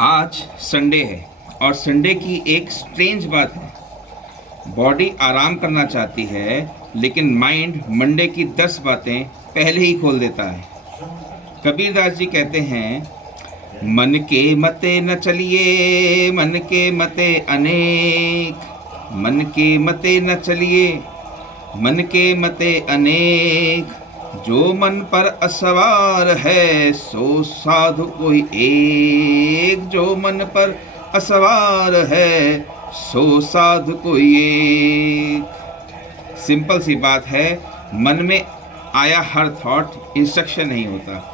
आज संडे है और संडे की एक स्ट्रेंज बात है। बॉडी आराम करना चाहती है लेकिन माइंड मंडे की 10 बातें पहले ही खोल देता है। कबीरदास जी कहते हैं, मन के मते न चलिए, मन के मते अनेक, मन के मते न चलिए, मन के मते अनेक, जो मन पर असवार है सो साधु कोई एक, जो मन पर असवार है सो साधु कोई एक। सिंपल सी बात है, मन में आया हर थॉट इंस्ट्रक्शन नहीं होता,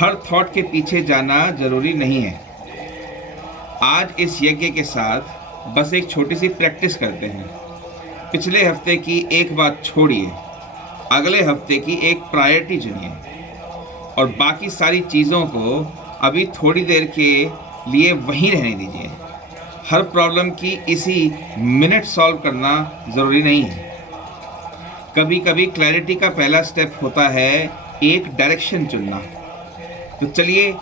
हर थॉट के पीछे जाना जरूरी नहीं है। आज इस यज्ञ के साथ बस एक छोटी सी प्रैक्टिस करते हैं। पिछले हफ्ते की एक बात छोड़िए, अगले हफ्ते की एक प्रायोरिटी चुनिए और बाकी सारी चीज़ों को अभी थोड़ी देर के लिए वहीं रहने दीजिए। हर प्रॉब्लम की इसी मिनट सॉल्व करना ज़रूरी नहीं है। कभी कभी क्लैरिटी का पहला स्टेप होता है एक डायरेक्शन चुनना। तो चलिए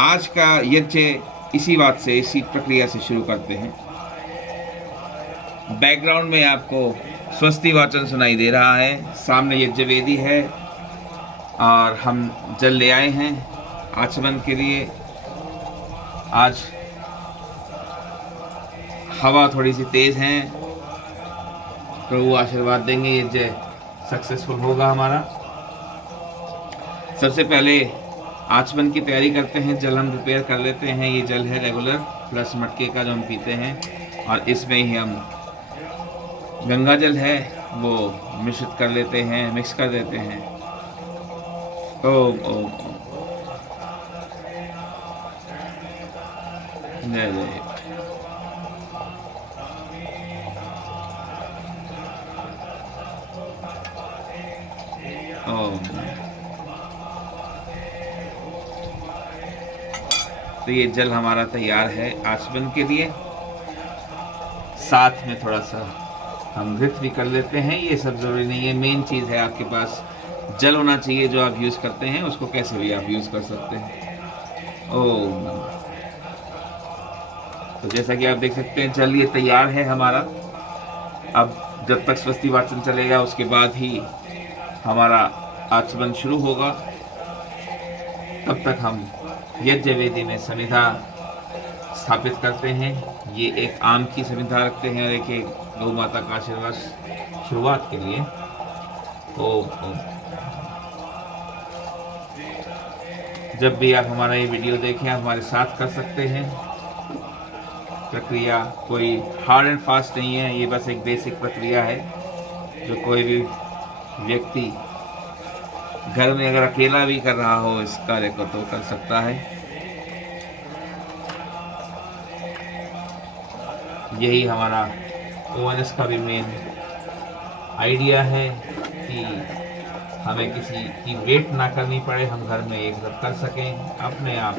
आज का यज्ञ इसी बात से, इसी प्रक्रिया से शुरू करते हैं। बैकग्राउंड में आपको स्वस्ति वाचन सुनाई दे रहा है, सामने यज्ञ वेदी है और हम जल ले आए हैं आचमन के लिए। आज हवा थोड़ी सी तेज है, प्रभु आशीर्वाद देंगे, यज्ञ सक्सेसफुल होगा हमारा। सबसे पहले आचमन की तैयारी करते हैं। जल हम प्रिपेयर कर लेते हैं। ये जल है रेगुलर प्लस मटके का जो हम पीते हैं, और इसमें ही हम गंगा जल है वो मिश्रित कर लेते हैं, मिक्स कर देते हैं। ओम ओम जय जय। ओम। तो ये जल हमारा तैयार है आचमन के लिए। साथ में थोड़ा सा हम घृत भी कर लेते हैं। ये सब जरूरी नहीं है, मेन चीज़ है आपके पास जल होना चाहिए जो आप यूज़ करते हैं, उसको कैसे भी आप यूज़ कर सकते हैं। ओम। तो जैसा कि आप देख सकते हैं जल ये तैयार है हमारा। अब जब तक स्वस्ति वाचन चलेगा उसके बाद ही हमारा आचमन शुरू होगा। तब तक हम यज्ञ वेदी में समिधा स्थापित करते हैं। ये एक आम की समिधा रखते हैं और एक गौ माता का आशीर्वाद शुरुआत के लिए। ओम ओम। जब भी आप हमारा ये वीडियो देखें आप हमारे साथ कर सकते हैं। प्रक्रिया कोई हार्ड एंड फास्ट नहीं है, ये बस एक बेसिक प्रक्रिया है जो कोई भी व्यक्ति घर में अगर अकेला भी कर रहा हो इस कार्य को तो कर सकता है। यही हमारा ONS का भी मेन आइडिया है कि हमें किसी की वेट ना करनी पड़े, हम घर में एक सब कर सकें, अपने आप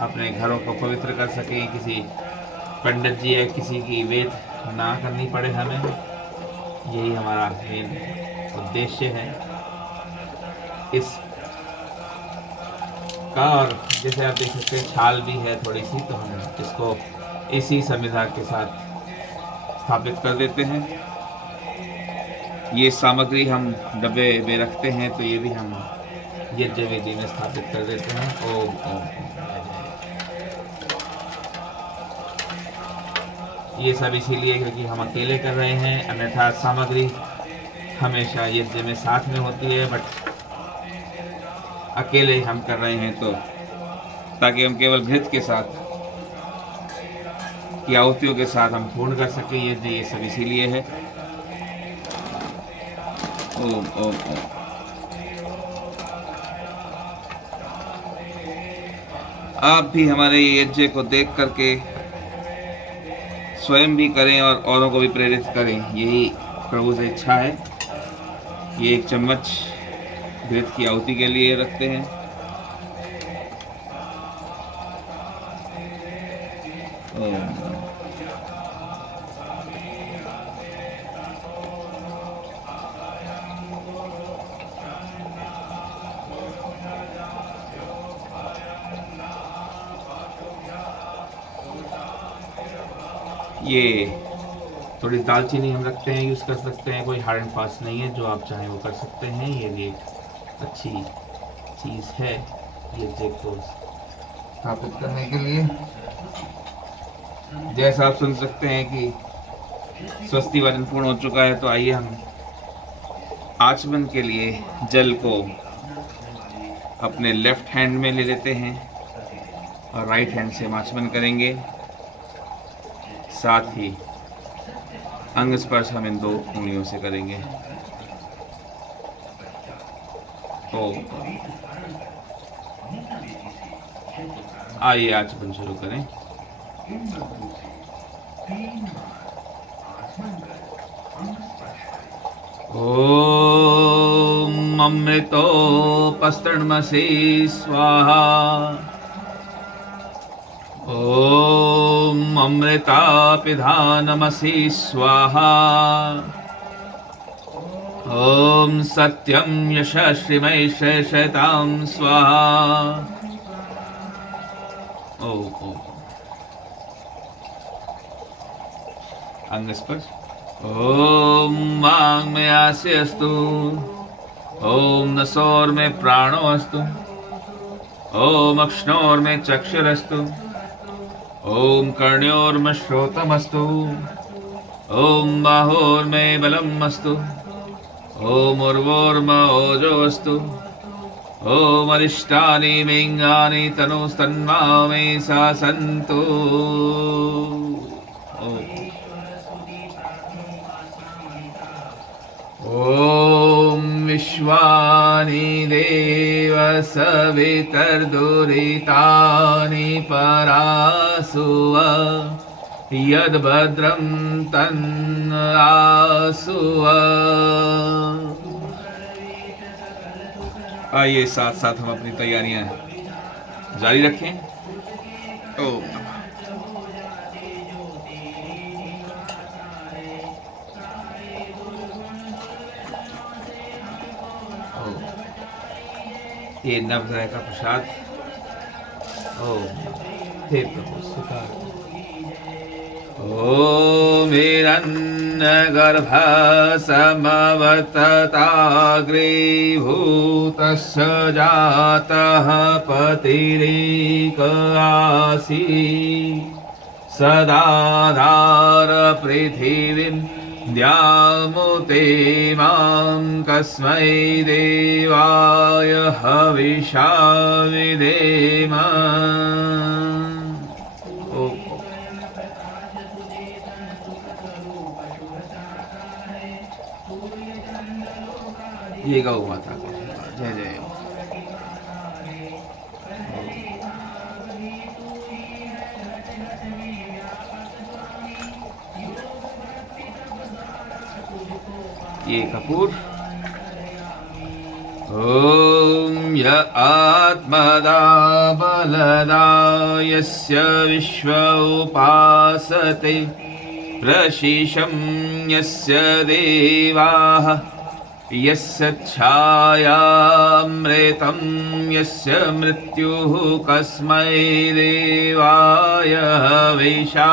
अपने घरों को पवित्र कर सकें, किसी पंडित जी या किसी की वेट ना करनी पड़े हमें। यही हमारा मेन उद्देश्य है इस का। और जैसे आप देख सकते हैं छाल भी है थोड़ी सी, तो हम इसको इसी समिधा के साथ स्थापित कर देते हैं। ये सामग्री हम डब्बे में रखते हैं, तो ये भी हम यज्ञ वेदी में स्थापित कर देते हैं। ओम ओम। ये सब इसीलिए क्योंकि हम अकेले कर रहे हैं, अन्यथा सामग्री हमेशा यज्ञ में साथ में होती है, बट अकेले हम कर रहे हैं तो ताकि हम केवल घृत के साथ की आहुतियों के साथ हम पूर्ण कर सकें यज्ञ। ये सब इसीलिए है। ओम ओम ओम। आप भी हमारे यज्ञ को देख करके स्वयं भी करें और औरों को भी प्रेरित करें, यही प्रभु से इच्छा है। ये एक चम्मच घृत की आहुति के लिए रखते हैं। ओम। ये थोड़ी दालचीनी हम रखते हैं, यूज़ कर सकते हैं, कोई हार्ड एंड फास्ट नहीं है, जो आप चाहें वो कर सकते हैं। ये भी एक अच्छी चीज़ है ये जग को स्थापित करने के लिए। जैसा आप सुन सकते हैं कि स्वस्ति वचन पूर्ण हो चुका है, तो आइए हम आचमन के लिए जल को अपने लेफ्ट हैंड में ले लेते हैं और राइट हैंड से आचमन करेंगे। साथ ही अंग स्पर्श हम इन 2 उंगलियों से करेंगे। तो आइए आचमन शुरू करें। ओम अमृतोपस्तरणमसि स्वाहा। ओम अमृतापिधानमसि स्वाहा। ओम सत्यं यशस्विमय शतां स्वाहा। ओम अंग स्पर्श। ओम वांग में आस्य अस्तु। ओम नसोर में प्राणो अस्तु। ओम अक्ष्णोर में चक्षुरस्तु। ओम कर्ण्योर में श्रोतमस्तु। ओम बाहोर में बलम अस्तु। ओम उर्वोर में ओजो अस्तु। ओम अरिष्टानि मिंगानि तनुस्तन्मा मे सा सन्तु। ओम विश्वानि देव सवितर्दुरितानि परासुव यद्भद्रं तन्नासुव। आइए साथ साथ हम अपनी तैयारियां जारी रखें। ओम ये नवग्रह का प्रसाद। ओम हे प्रभु स्वीकार। ओम हिरण्यगर्भ समवर्तताग्रीभूतस्य जातः पतिरेक आसीत् सदाधार पृथिवीं द्यामुते मां कस्मै देवाय हविषा विधेम। ये गौ माता को जय जय। ये कपूर। ओम य आत्मदा बलदा यस्य विश्व उपासते प्रशिशं यस्य देवाः यस्य छायामृतं यस्य मृत्युः कस्मै देवाय हविषा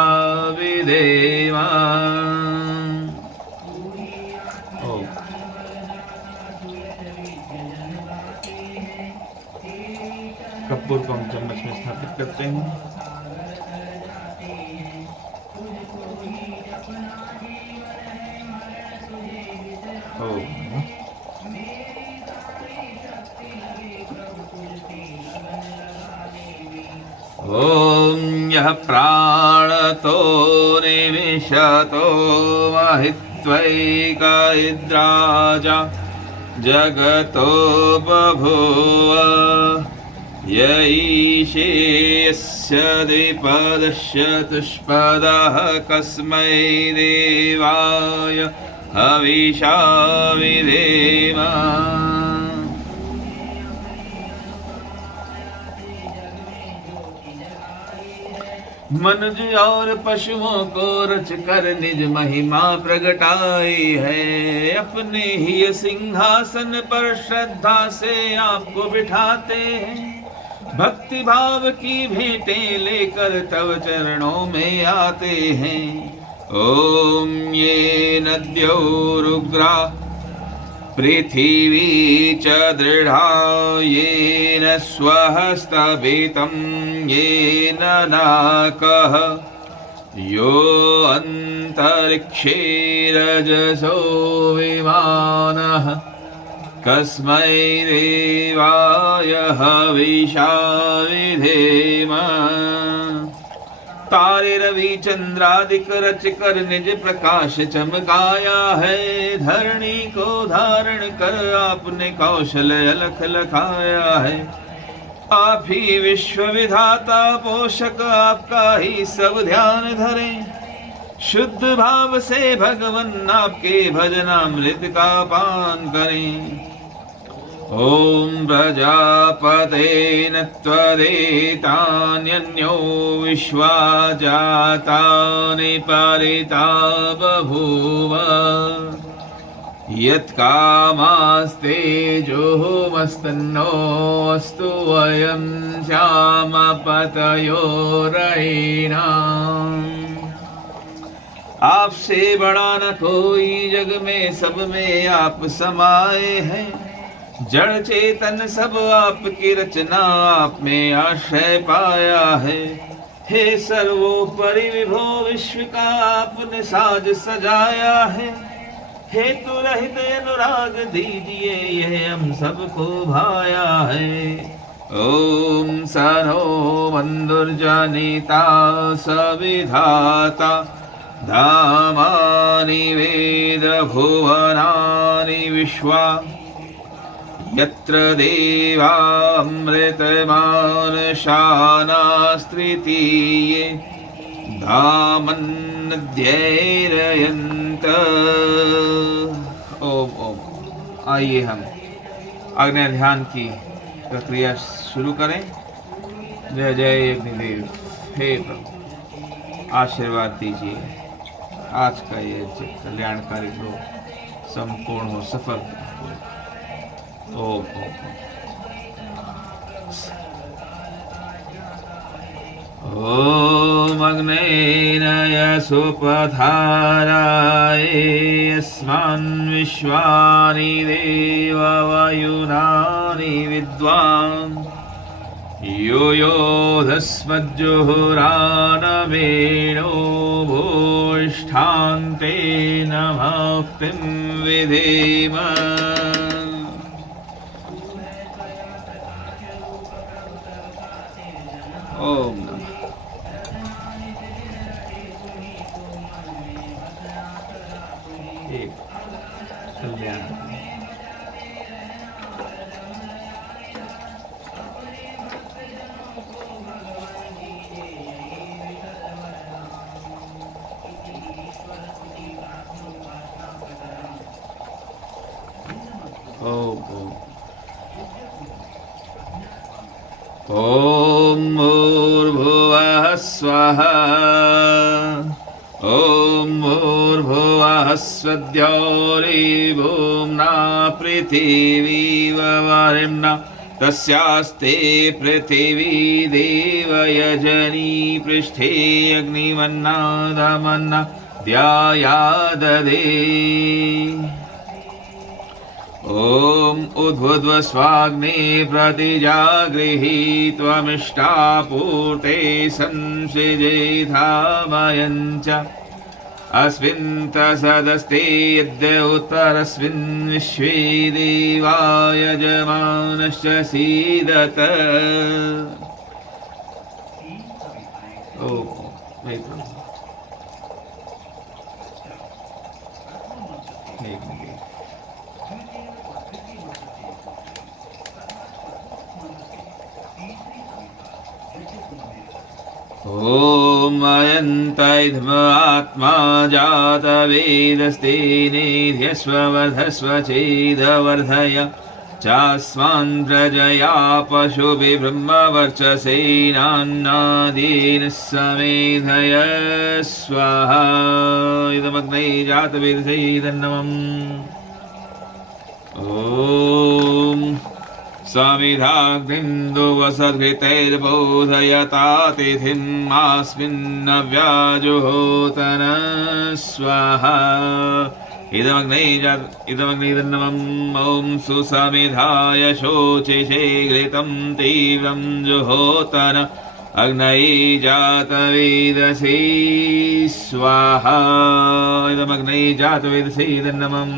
विधेम। कपूर को हम चम्मच में स्थापित करते हैं। ओम यः प्राणतो निविशतो महित्वैका इद्राजा जगतो बभूव य ईशे यस्य द्विपदस्य तुष्पदः कस्मै देवाय हविषा विधेम। मनुज और पशुओं को रच कर निज महिमा प्रगटाई है। अपने ही सिंहासन पर श्रद्धा से आपको बिठाते हैं। भक्ति भाव की भेंटें लेकर तव चरणों में आते हैं। ॐ ये नद्योरुग्रा पृथिवी च दृढा येन स्वहस्तभितं येन नाकः यो अन्तरिक्षे रजसो विमानः कस्मै देवाय हविषा विधेम। तारे रवि चंद्रादिक रच कर निज प्रकाश चमकाया है, धरणी को धारण कर आपने कौशल अलख लखाया है। आप ही विश्व विधाता पोषक आपका ही सब ध्यान धरे, शुद्ध भाव से भगवन आपके भजनामृत का पान करें। ॐ प्रजापते न त्वरेतान्यन्यो विश्वा जातानि परिता बभूव, यत्कामास्ते जोमस्तन्नो अस्तु वयं श्यामपतयो रयिणाम्। आपसे बड़ा न कोई जग में, सब में आप समाये हैं। जड़ चेतन सब आपकी रचना, आप में आश्रय पाया है। हे सर्वोपरि विभो विश्व का आपने साज सजाया है। हेतु रहित अनुराग दीजिए यह हम सबको भाया है। ओम सनो बंधुर्जनिता सविधाता, धामानि वेद भुवनानि विश्वा, यत्र देवामृतमानशानास्त्रितीये धामन्नध्यैरयन्त। ओम ओम। आइए हम अग्नि ध्यान की प्रक्रिया शुरू करें। जय जय अग्निदेव। हे प्रभु आशीर्वाद दीजिए, आज का ये कल्याणकारी ग्रह संपूर्ण हो, सफल हो। ओम ओम अग्नेन यशोपधाराय यस्मान् विश्वानि देववायुनानि विद्वान्, यो योधस्मज्जुहुरानवेणो भूष्ठान्ते नमोक्तिं विधेम। ओम नमः। कल्याण। ओम भूर्भुवः स्वः। ओम भूर्भुवः स्वद्योरिभूम्ना पृथिवी वरेण्या, तस्यास्ते पृथिवी देवयजनी, पृष्ठे अग्निमन्नादमन्ना द्यायाददे। ओम उद्भुद्व स्वाग्ने प्रतिजागृही, त्वमिष्टापूर्ते संसृजे धामयञ्च। अस्मिन् तसदस्ते यद्य उत्तरस्मिन् विश्वे देवा यजमानश्च सीदत। ओम अयन्तैध्म आत्मा जातवेदस्ते नेध्यस्ववर्धस्व चेदवर्धय, चास्मान् प्रजया पशुभिः ब्रह्मवर्चसेनान्नादीन् समेधय स्वाहा। इदमग्ने जातवेदसे तन्नमम्। ओम समिधाग्निन्दो वसद्घृतैर्बोधयतातिथिमास्मिन्नव्याजुहोतन स्वाहा इदमग्निदन्नमम् ॐ सुसमिधाय शोचिषे घृतं तीव्रं जुहोतन अग्नये जातवेदसे स्वाहा इदमग्नये जातवेदसे इदन्नमम्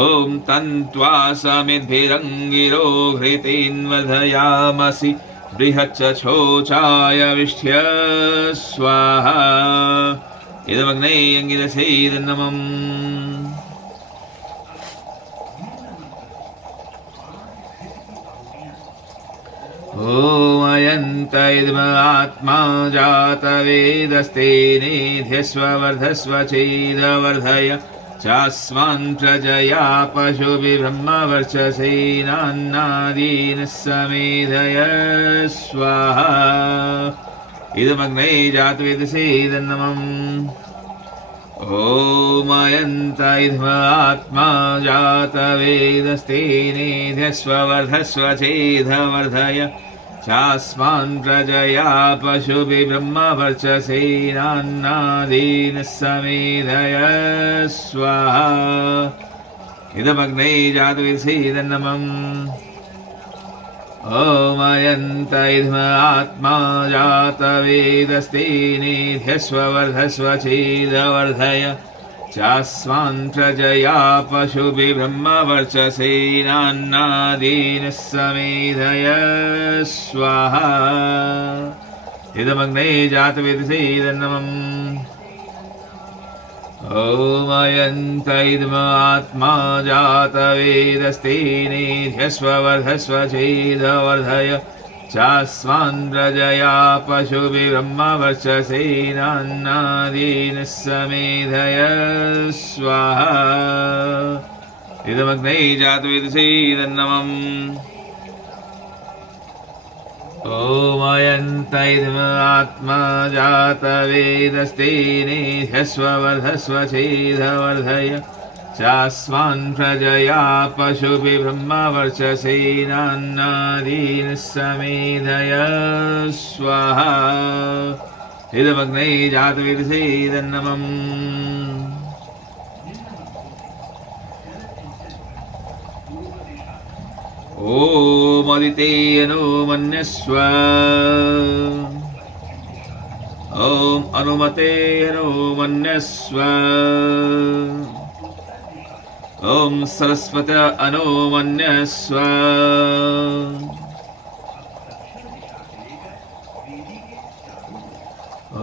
ॐ तन्त्वा समिद्भिरङ्गिरो घृतेन्वर्धयामसि बृहच्चोचाय विष्ठ्य स्वाहा इदमग्नये अङ्गिरसे इदन्नमम् ॐ अयन्त इदमात्मा जातवेदस्ते नेध्यस्व वर्धस्व चेदवर्धय चास्मान् प्रजया पशुभिब्रह्मवर्चसेनान्नादीनः समेधय स्वाहा इदमग्नये जातवेदसे इदन्नमम् ॐ अयन्त इदमात्मा जातवेदस्तेनेध्यस्व वर्धस्व चेदवर्धय चास्मान् प्रजया पशुभिब्रह्मवर्चसेनान्नादीनः समेधय स्वाहा इदमग्नये जातवेदसे इदन्नमम् ॐ अयन्त इदमात्मा जातवेदस्तेनेध्यस्व वर्धस्व चेदवर्धय चास्मान् प्रजया पशुभिब्रह्मवर्चसेनान्नादीनः समेधय स्वाहा इदमग्नये जातवेदसे इदन्नमम् ॐ अयन्त इदमात्मा जातवेदस्तेनेध्यस्व वर्धस्व चेदवर्धय चास्मान् प्रजया पशुभिब्रह्मवर्चसेनान्नादीनः समेधय स्वाहा इदमग्नये जातवेदसे इदन्नमम् ॐ अयन्त इदमात्मा जातवेदस्तेनेध्यस्व वर्धस्व चेदवर्धय चास्मान् प्रजया पशुभिब्रह्मवर्चसेनान्नादीनः समेधय स्वाहा इदमग्नये जातवेदसे इदन्नमम् ॐ अदितेयनो मन्यस्व ॐ अनुमतेयनो मन्यस्व ॐ सरस्वत अनो मन्यस्व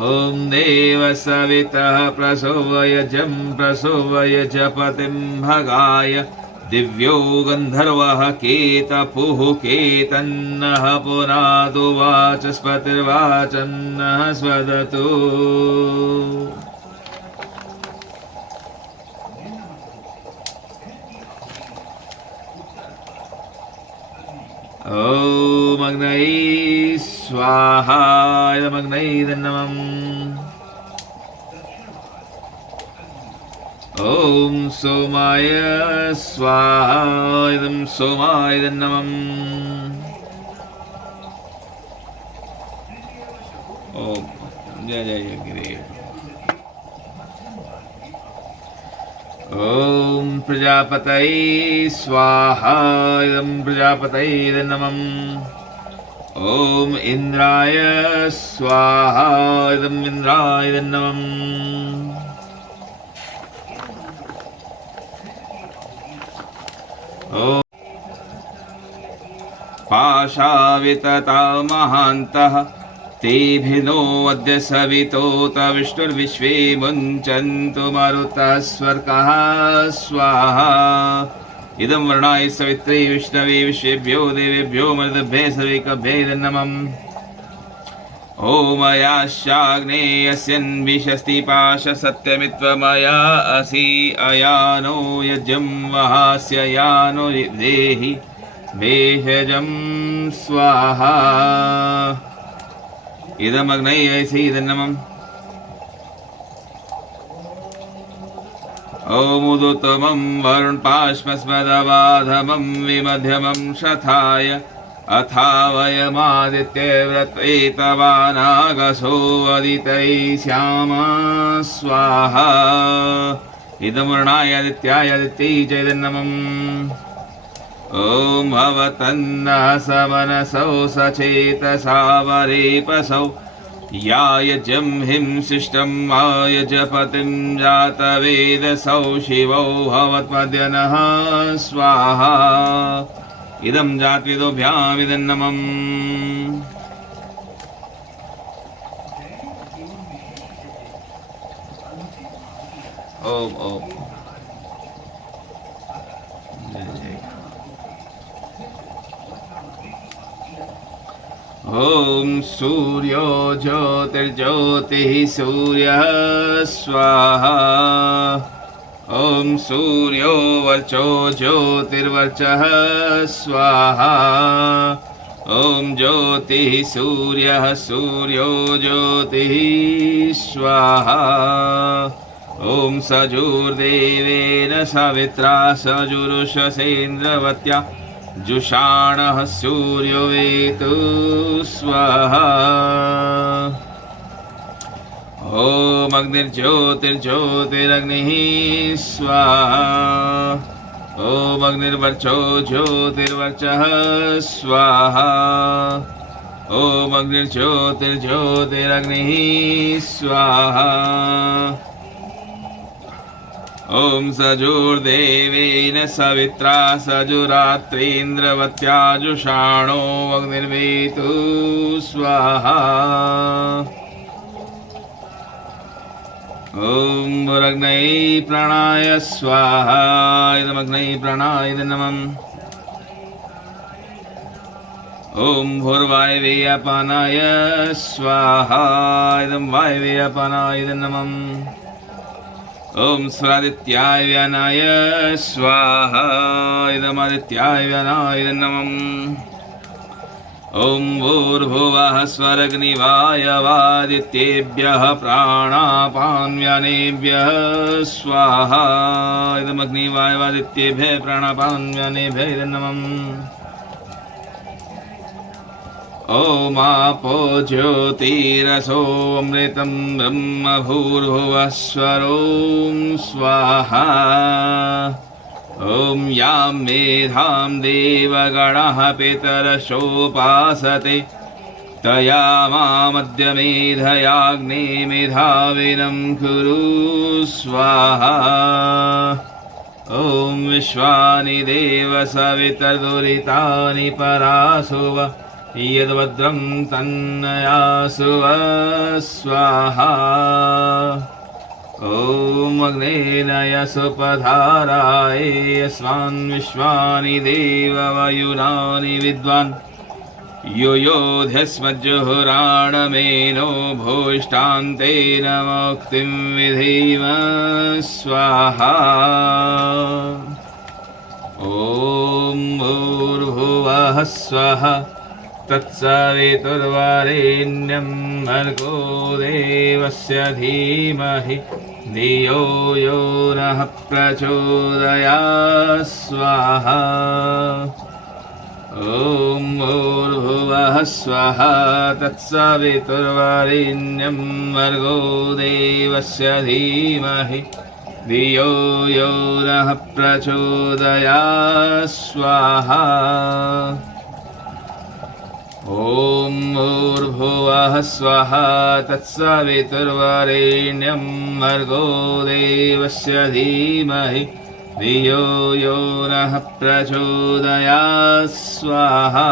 ॐ देव सवितः प्रसोवयजं प्रसोवयज पतिं भगाय दिव्यो गन्धर्वः केतपुः केतन्नः पुनादु वाचस्पतिर्वाचन्नः स्वदतु ॐ अग्नये स्वाहा इदमग्नये इदन्नमम् ॐ सोमाय स्वाहा इदं सोमाय इदन्नमम् ॐ जय जय गिरिदेव ॐ प्रजापतये स्वाहा इदं प्रजापतये इदन्नमम् ॐ इन्द्राय स्वाहा इदम् इन्द्राय इदन्नमम् ॐ पाशावितता महान्तः तेभिनो अद्य सवितोत विष्णुर्विश्वे मुञ्चन्तु मरुतः स्वर्गः स्वाहा इदं वर्णाय सवित्रे विष्णवे विश्वेभ्यो देवेभ्यो मरुद्भ्ये सर्वेभ्यो नमः ॐ अयाश्चाग्नेयस्यन्विषस्ति पाश सत्यमित्वमया असि अयानो यज्ञं वहास्य यानो देहि भेषजं स्वाहा इदमग्नये सीदन्नमम् ॐ उदुतमं वरुणपाश्मस्मदवाधमं विमध्यमं शथाय अथावयमादित्यव्रतैतवानागसो अदितै श्यामा स्वाहा इदं वर्णाय आदित्याय आदित्यै चैतन्यमम् ॐ भवतन्नः समनसौ सचेतसा वरेपसौ यायजं हिं शिष्टं आयजपतिं जातवेदसौ शिवौ भवत्मद्यनः स्वाहा इदं जातवेदोभ्यामिदं नमम् ओम ओम ओम सूर्यो ज्योतिर्ज्योतिः सूर्यः स्वाहा ओम सूर्यो वर्चो ज्योतिर्वर्चः स्वाहा ओम ज्योतिः सूर्यः सूर्यो ज्योतिः स्वाहा ओम सजुर्देवेन सवित्रा सजुरुषसेन्द्रवत्या जुषाणः सूर्यो वेतु स्वाहा ओम अग्निर्ज्योतिर्ज्योतिरग्निः स्वाहा ओम अग्निर्वर्चो ज्योतिर्वर्चः स्वाहा ओम अग्निर्ज्योतिर्ज्योतिरग्निः स्वाहा ओम सजुर्देवेन सवित्रा सजुरात्रीन्द्रवत्या जुषाणो अग्निर्वेतु स्वाहा ओम भुरग्नै प्राणाय स्वाहा इदमग्नै प्राणाय नमः ओम भूर्वायवे अपानाय स्वाहा इदं वायवे अपानाय नमः ओम स्वरादित्याय व्यानाय स्वाहा इदमादित्याय व्यानाय नमः ओम भूर्भुवः स्वरग्निवायवादित्येभ्यः प्राणापान्व्यानेभ्यः स्वाहा इदमग्निवायवादित्येभ्यः प्राणापान्व्यानेभ्यः नमः ओम आपो ज्योतिरसोऽमृतं ब्रह्म भूर्भुवः स्वरों स्वाहा ओम यां मेधां देवगणः पितरशोपासते तया मामद्य मेधयाग्ने मेधाविनं कुरु स्वाहा ओम विश्वानि देव सवितर्दुरितानि परासुव यद्भद्रं तन्नयासु स्वाहा ओम अग्नेनय सुपधाराय यस्मान् विश्वानि देववायुनानि विद्वान् यो योध्यस्मज्जुहुराणमेनो भूष्टान्तेन मुक्तिं विधीम स्वाहा ओम भूर्भुवः स्वः तत्सवितुर्वरेण्यं भर्गो देवस्य धीमहि धियो यो नः प्रचोदयात् स्वाहा ओम भूर्भुवः स्वः तत्सवितुर्वरेण्यं भर्गो देवस्य धीमहि धियो यो नः प्रचोदयात् स्वाहा ओम भूर्भुवः स्वः तत्सवितुर्वरेण्यं भर्गो देवस्य धीमहि धियो यो नः प्रचोदयात् स्वाहा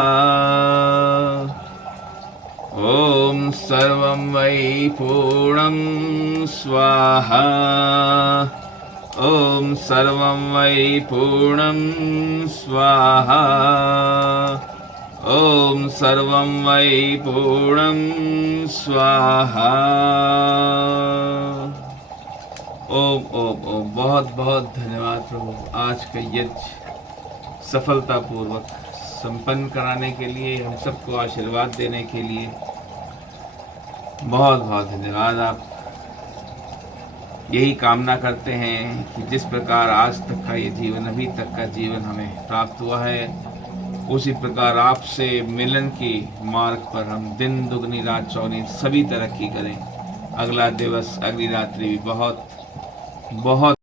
ओम सर्वं वै पूर्णं स्वाहा ओम सर्वं वै पूर्णं स्वाहा ओम सर्वं वै पूर्णं स्वाहा ओम ओम ओम बहुत बहुत धन्यवाद प्रभु आज का यज्ञ सफलतापूर्वक संपन्न कराने के लिए हम सबको आशीर्वाद देने के लिए बहुत बहुत धन्यवाद। आप यही कामना करते हैं कि जिस प्रकार आज तक का ये जीवन, अभी तक का जीवन हमें प्राप्त हुआ है, उसी प्रकार आपसे मिलन की मार्ग पर हम दिन दुगनी रात चौगनी सभी तरक्की करें। अगला दिवस, अगली रात्रि भी बहुत बहुत